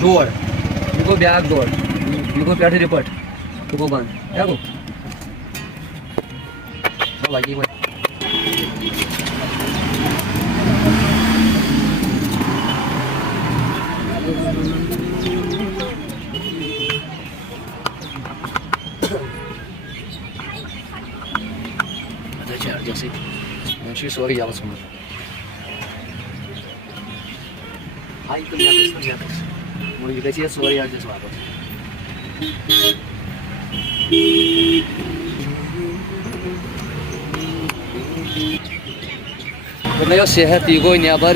जोड eco bag जोड eco प्याठी ripped eco बंद यागो lagi gue ada charger sih masih suara ya semua hai itu di atas mau dikasih suara aja suara Benayo sehat yugo nyabar